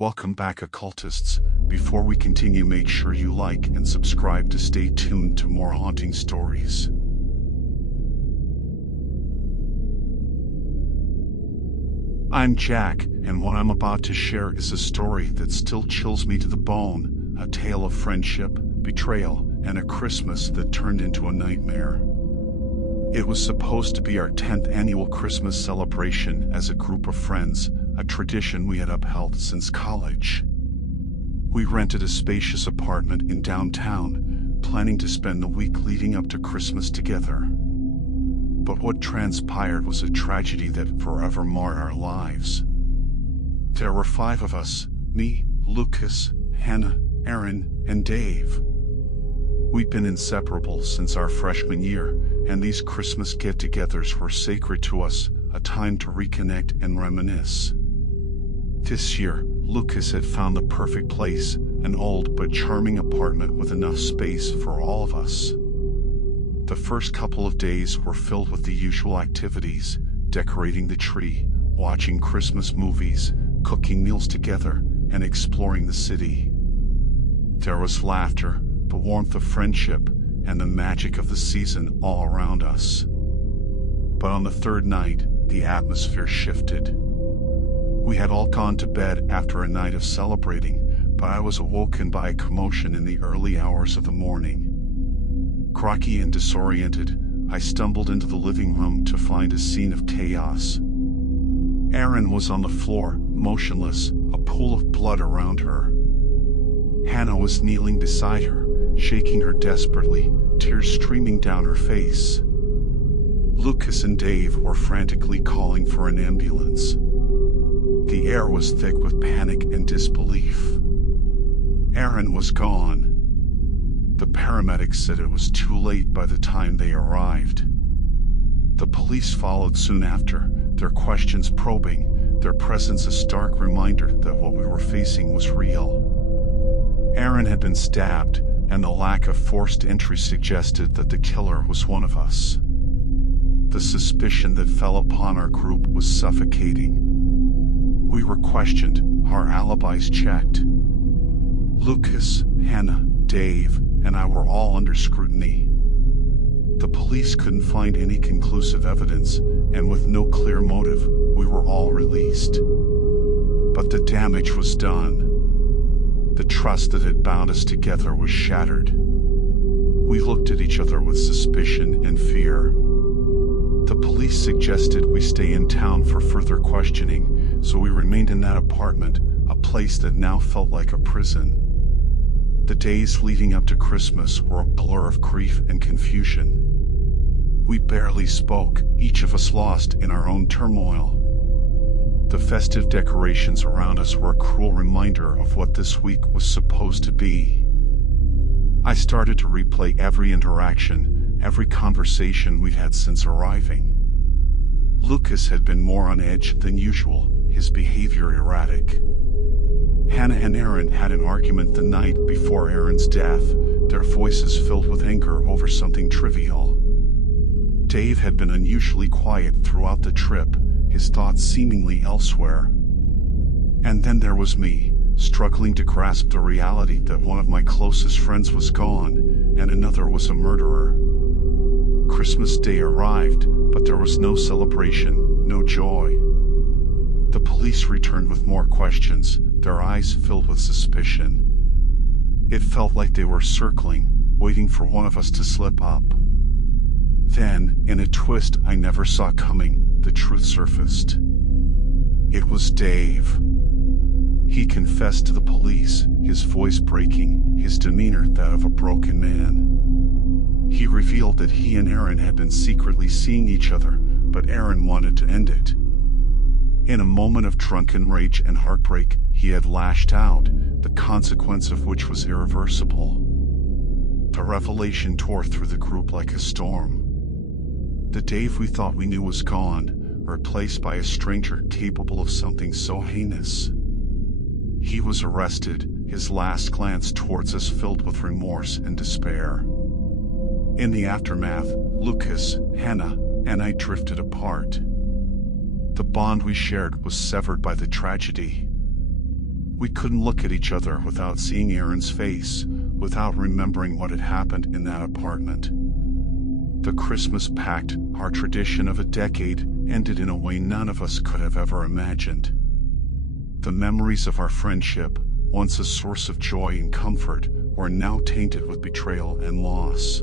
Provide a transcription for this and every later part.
Welcome back, occultists. Before we continue, make sure you like and subscribe to stay tuned to more haunting stories. I'm Jack, and what I'm about to share is a story that still chills me to the bone, a tale of friendship, betrayal, and a Christmas that turned into a nightmare. It was supposed to be our 10th annual Christmas celebration as a group of friends, a tradition we had upheld since college. We rented a spacious apartment in downtown, planning to spend the week leading up to Christmas together. But what transpired was a tragedy that forever marred our lives. There were 5 of us: me, Lucas, Hannah, Aaron, and Dave. We'd been inseparable since our freshman year, and these Christmas get-togethers were sacred to us, a time to reconnect and reminisce. This year, Lucas had found the perfect place, an old but charming apartment with enough space for all of us. The first couple of days were filled with the usual activities: decorating the tree, watching Christmas movies, cooking meals together, and exploring the city. There was laughter, the warmth of friendship, and the magic of the season all around us. But on the third night, the atmosphere shifted. We had all gone to bed after a night of celebrating, but I was awoken by a commotion in the early hours of the morning. Groggy and disoriented, I stumbled into the living room to find a scene of chaos. Erin was on the floor, motionless, a pool of blood around her. Hannah was kneeling beside her, shaking her desperately, tears streaming down her face. Lucas and Dave were frantically calling for an ambulance. The air was thick with panic and disbelief. Aaron was gone. The paramedics said it was too late by the time they arrived. The police followed soon after, their questions probing, their presence a stark reminder that what we were facing was real. Aaron had been stabbed, and the lack of forced entry suggested that the killer was one of us. The suspicion that fell upon our group was suffocating. We were questioned, our alibis checked. Lucas, Hannah, Dave, and I were all under scrutiny. The police couldn't find any conclusive evidence, and with no clear motive, we were all released. But the damage was done. The trust that had bound us together was shattered. We looked at each other with suspicion and fear. The police suggested we stay in town for further questioning, so we remained in that apartment, a place that now felt like a prison. The days leading up to Christmas were a blur of grief and confusion. We barely spoke, each of us lost in our own turmoil. The festive decorations around us were a cruel reminder of what this week was supposed to be. I started to replay every interaction, every conversation we'd had since arriving. Lucas had been more on edge than usual, his behavior erratic. Hannah and Aaron had an argument the night before Aaron's death, their voices filled with anger over something trivial. Dave had been unusually quiet throughout the trip, his thoughts seemingly elsewhere. And then there was me, struggling to grasp the reality that one of my closest friends was gone, and another was a murderer. Christmas Day arrived, but there was no celebration, no joy. The police returned with more questions, their eyes filled with suspicion. It felt like they were circling, waiting for one of us to slip up. Then, in a twist I never saw coming, the truth surfaced. It was Dave. He confessed to the police, his voice breaking, his demeanor that of a broken man. He revealed that he and Aaron had been secretly seeing each other, but Aaron wanted to end it. In a moment of drunken rage and heartbreak, he had lashed out, the consequence of which was irreversible. The revelation tore through the group like a storm. The Dave we thought we knew was gone, replaced by a stranger capable of something so heinous. He was arrested, his last glance towards us filled with remorse and despair. In the aftermath, Lucas, Hannah, and I drifted apart. The bond we shared was severed by the tragedy. We couldn't look at each other without seeing Aaron's face, without remembering what had happened in that apartment. The Christmas pact, our tradition of a decade, ended in a way none of us could have ever imagined. The memories of our friendship, once a source of joy and comfort, were now tainted with betrayal and loss.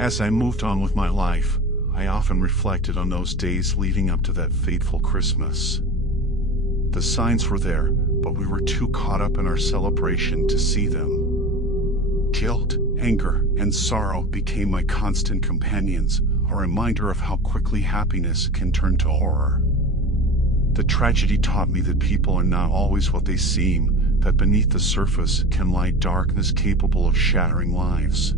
As I moved on with my life, I often reflected on those days leading up to that fateful Christmas. The signs were there, but we were too caught up in our celebration to see them. Guilt, anger, and sorrow became my constant companions, a reminder of how quickly happiness can turn to horror. The tragedy taught me that people are not always what they seem, that beneath the surface can lie darkness capable of shattering lives.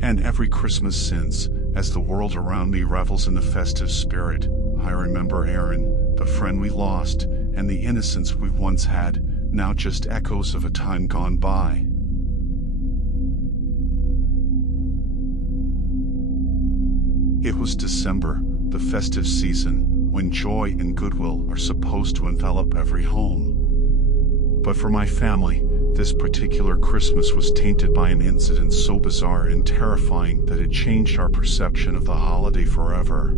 And every Christmas since, as the world around me revels in the festive spirit, I remember Aaron, the friend we lost, and the innocence we once had, now just echoes of a time gone by. It was December, the festive season, when joy and goodwill are supposed to envelop every home. But for my family, this particular Christmas was tainted by an incident so bizarre and terrifying that it changed our perception of the holiday forever.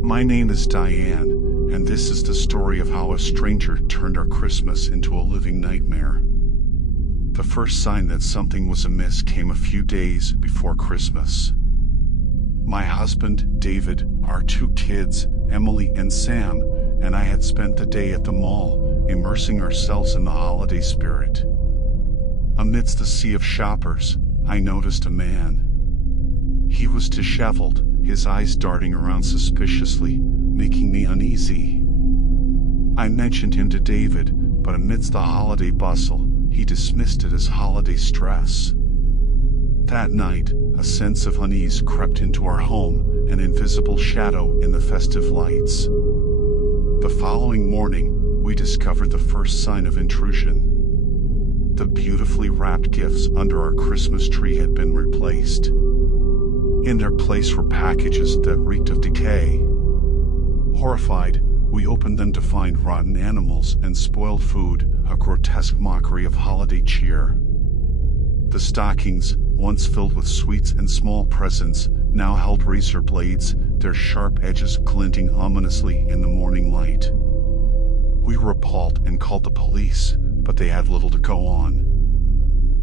My name is Diane, and this is the story of how a stranger turned our Christmas into a living nightmare. The first sign that something was amiss came a few days before Christmas. My husband, David, our 2 kids, Emily and Sam, and I had spent the day at the mall, immersing ourselves in the holiday spirit. Amidst the sea of shoppers, I noticed a man. He was disheveled, his eyes darting around suspiciously, making me uneasy. I mentioned him to David, but amidst the holiday bustle, he dismissed it as holiday stress. That night, a sense of unease crept into our home, an invisible shadow in the festive lights. The following morning, we discovered the first sign of intrusion. The beautifully wrapped gifts under our Christmas tree had been replaced. In their place were packages that reeked of decay. Horrified, we opened them to find rotten animals and spoiled food, a grotesque mockery of holiday cheer. The stockings, once filled with sweets and small presents, now held razor blades, their sharp edges glinting ominously in the morning light. We were appalled and called the police, but they had little to go on.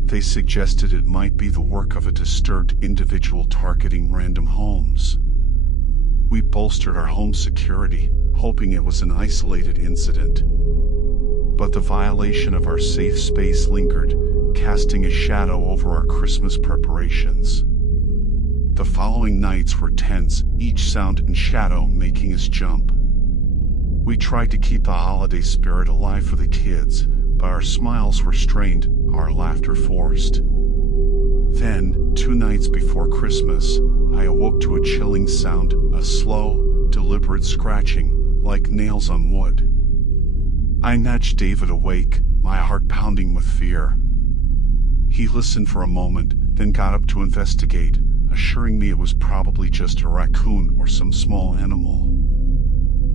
They suggested it might be the work of a disturbed individual targeting random homes. We bolstered our home security, hoping it was an isolated incident. But the violation of our safe space lingered, casting a shadow over our Christmas preparations. The following nights were tense, each sound and shadow making us jump. We tried to keep the holiday spirit alive for the kids, but our smiles were strained, our laughter forced. Then, 2 nights before Christmas, I awoke to a chilling sound, a slow, deliberate scratching, like nails on wood. I nudged David awake, my heart pounding with fear. He listened for a moment, then got up to investigate, assuring me it was probably just a raccoon or some small animal.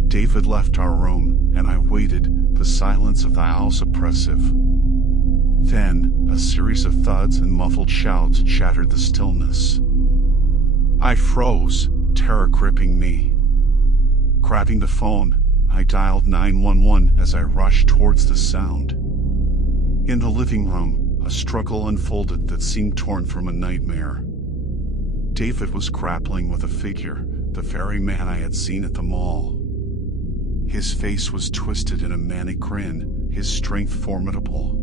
David left our room, and I waited, the silence of the house oppressive. Then, a series of thuds and muffled shouts shattered the stillness. I froze, terror gripping me. Grabbing the phone, I dialed 911 as I rushed towards the sound. In the living room, a struggle unfolded that seemed torn from a nightmare. David was grappling with a figure, the very man I had seen at the mall. His face was twisted in a manic grin, his strength formidable.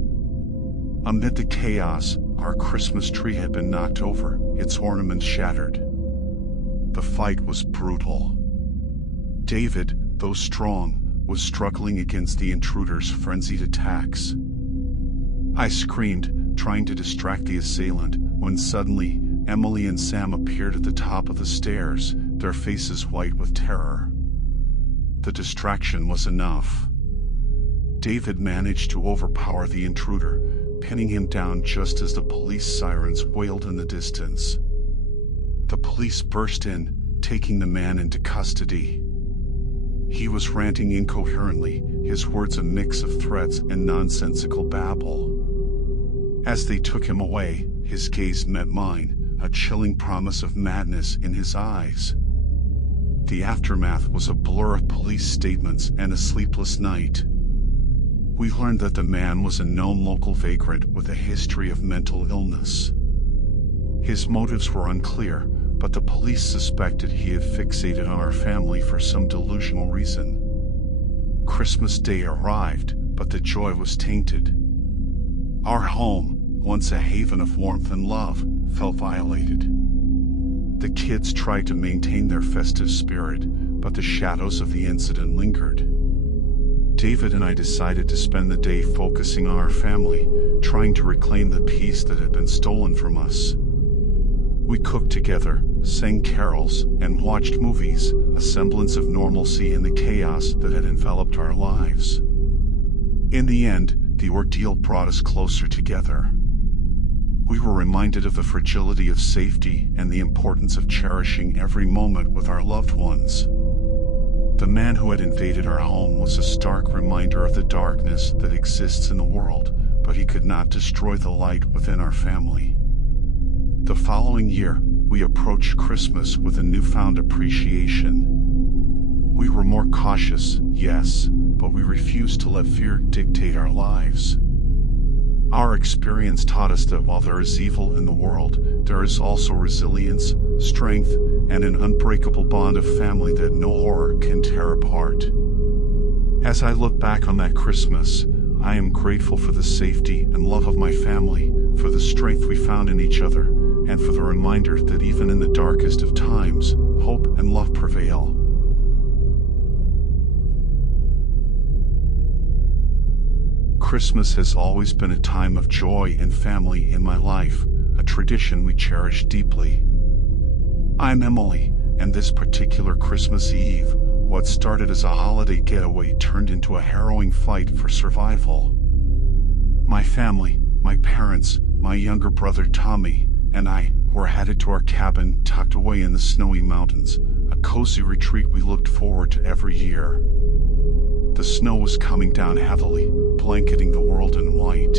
Amid the chaos, our Christmas tree had been knocked over, its ornaments shattered. The fight was brutal. David, though strong, was struggling against the intruder's frenzied attacks. I screamed, trying to distract the assailant, when suddenly, Emily and Sam appeared at the top of the stairs, their faces white with terror. The distraction was enough. David managed to overpower the intruder, pinning him down just as the police sirens wailed in the distance. The police burst in, taking the man into custody. He was ranting incoherently, his words a mix of threats and nonsensical babble. As they took him away, his gaze met mine, a chilling promise of madness in his eyes. The aftermath was a blur of police statements and a sleepless night. We learned that the man was a known local vagrant with a history of mental illness. His motives were unclear, but the police suspected he had fixated on our family for some delusional reason. Christmas Day arrived, but the joy was tainted. Our home, once a haven of warmth and love, felt violated. The kids tried to maintain their festive spirit, but the shadows of the incident lingered. David and I decided to spend the day focusing on our family, trying to reclaim the peace that had been stolen from us. We cooked together, sang carols, and watched movies, a semblance of normalcy in the chaos that had enveloped our lives. In the end, the ordeal brought us closer together. We were reminded of the fragility of safety and the importance of cherishing every moment with our loved ones. The man who had invaded our home was a stark reminder of the darkness that exists in the world, but he could not destroy the light within our family. The following year, we approached Christmas with a newfound appreciation. We were more cautious, yes, but we refused to let fear dictate our lives. Our experience taught us that while there is evil in the world, there is also resilience, strength, and an unbreakable bond of family that no horror can tear apart. As I look back on that Christmas, I am grateful for the safety and love of my family, for the strength we found in each other, and for the reminder that even in the darkest of times, hope and love prevail. Christmas has always been a time of joy and family in my life, a tradition we cherish deeply. I'm Emily, and this particular Christmas Eve, what started as a holiday getaway turned into a harrowing fight for survival. My family, my parents, my younger brother Tommy, and I were headed to our cabin tucked away in the snowy mountains, a cozy retreat we looked forward to every year. The snow was coming down heavily, blanketing the world in white.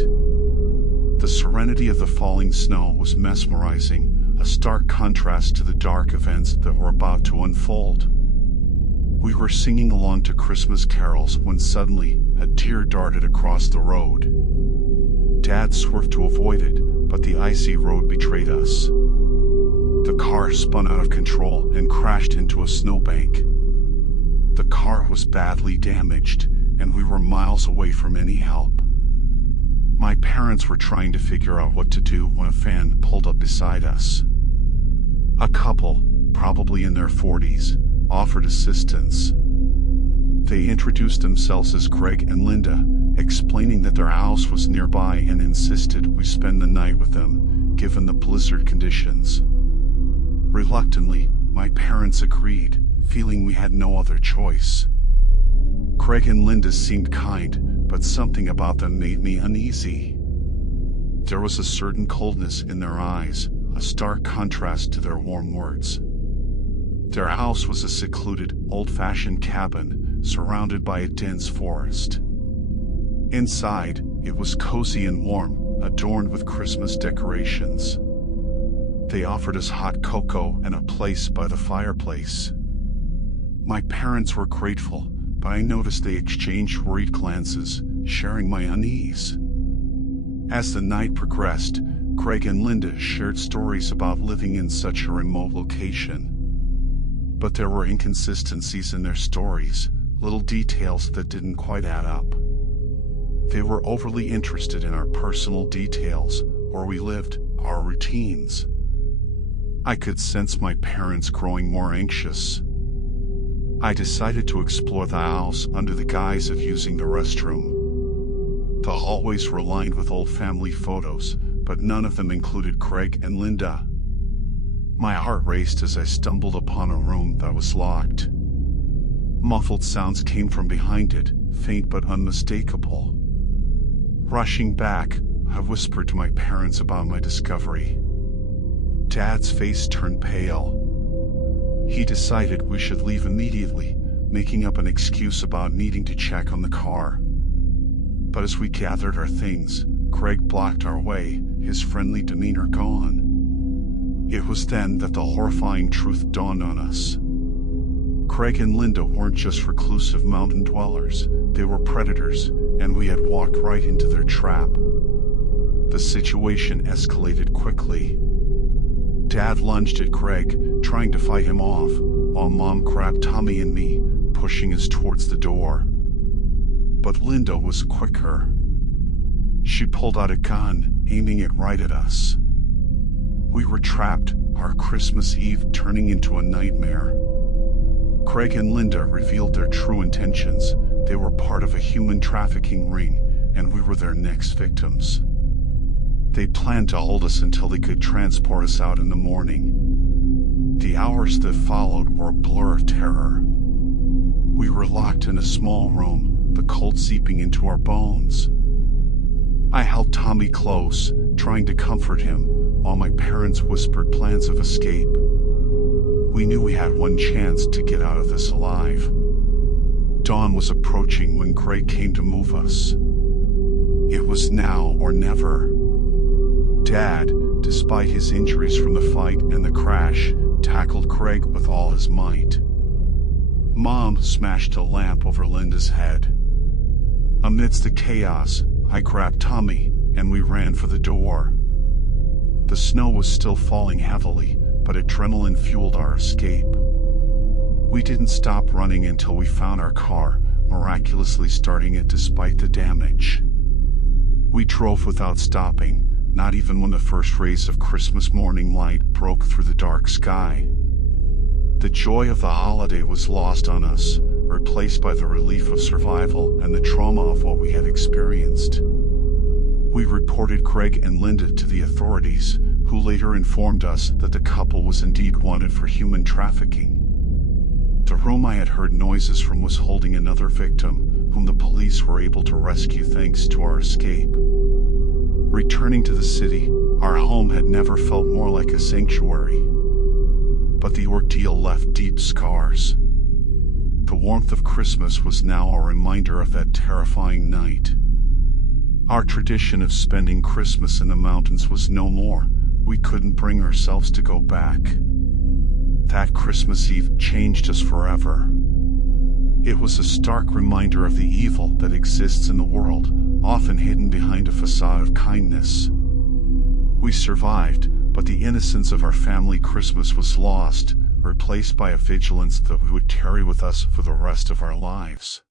The serenity of the falling snow was mesmerizing, a stark contrast to the dark events that were about to unfold. We were singing along to Christmas carols when suddenly a deer darted across the road. Dad swerved to avoid it, but the icy road betrayed us. The car spun out of control and crashed into a snowbank. The car was badly damaged, and we were miles away from any help. My parents were trying to figure out what to do when a fan pulled up beside us. A couple, probably in their 40s, offered assistance. They introduced themselves as Greg and Linda, explaining that their house was nearby and insisted we spend the night with them, given the blizzard conditions. Reluctantly, my parents agreed, feeling we had no other choice. Greg and Linda seemed kind, but something about them made me uneasy. There was a certain coldness in their eyes, a stark contrast to their warm words. Their house was a secluded, old-fashioned cabin, surrounded by a dense forest. Inside, it was cozy and warm, adorned with Christmas decorations. They offered us hot cocoa and a place by the fireplace. My parents were grateful, but I noticed they exchanged worried glances, sharing my unease. As the night progressed, Greg and Linda shared stories about living in such a remote location. But there were inconsistencies in their stories, little details that didn't quite add up. They were overly interested in our personal details, where we lived, our routines. I could sense my parents growing more anxious. I decided to explore the house under the guise of using the restroom. The hallways were lined with old family photos, but none of them included Greg and Linda. My heart raced as I stumbled upon a room that was locked. Muffled sounds came from behind it, faint but unmistakable. Rushing back, I whispered to my parents about my discovery. Dad's face turned pale. He decided we should leave immediately, making up an excuse about needing to check on the car. But as we gathered our things, Craig blocked our way, his friendly demeanor gone. It was then that the horrifying truth dawned on us. Craig and Linda weren't just reclusive mountain dwellers, they were predators, and we had walked right into their trap. The situation escalated quickly. Dad lunged at Craig, trying to fight him off, while Mom grabbed Tommy and me, pushing us towards the door. But Linda was quicker. She pulled out a gun, aiming it right at us. We were trapped, our Christmas Eve turning into a nightmare. Craig and Linda revealed their true intentions. They were part of a human trafficking ring, and we were their next victims. They planned to hold us until they could transport us out in the morning. The hours that followed were a blur of terror. We were locked in a small room, the cold seeping into our bones. I held Tommy close, trying to comfort him, while my parents whispered plans of escape. We knew we had one chance to get out of this alive. Dawn was approaching when Craig came to move us. It was now or never. Dad, despite his injuries from the fight and the crash, tackled Craig with all his might. Mom smashed a lamp over Linda's head. Amidst the chaos, I grabbed Tommy, and we ran for the door. The snow was still falling heavily, but adrenaline fueled our escape. We didn't stop running until we found our car, miraculously starting it despite the damage. We drove without stopping, not even when the first rays of Christmas morning light broke through the dark sky. The joy of the holiday was lost on us, replaced by the relief of survival and the trauma of what we had experienced. We reported Craig and Linda to the authorities, who later informed us that the couple was indeed wanted for human trafficking. The room I had heard noises from was holding another victim, whom the police were able to rescue thanks to our escape. Returning to the city, our home had never felt more like a sanctuary. But the ordeal left deep scars. The warmth of Christmas was now a reminder of that terrifying night. Our tradition of spending Christmas in the mountains was no more. We couldn't bring ourselves to go back. That Christmas Eve changed us forever. It was a stark reminder of the evil that exists in the world, often hidden behind a facade of kindness. We survived, but the innocence of our family Christmas was lost, replaced by a vigilance that we would carry with us for the rest of our lives.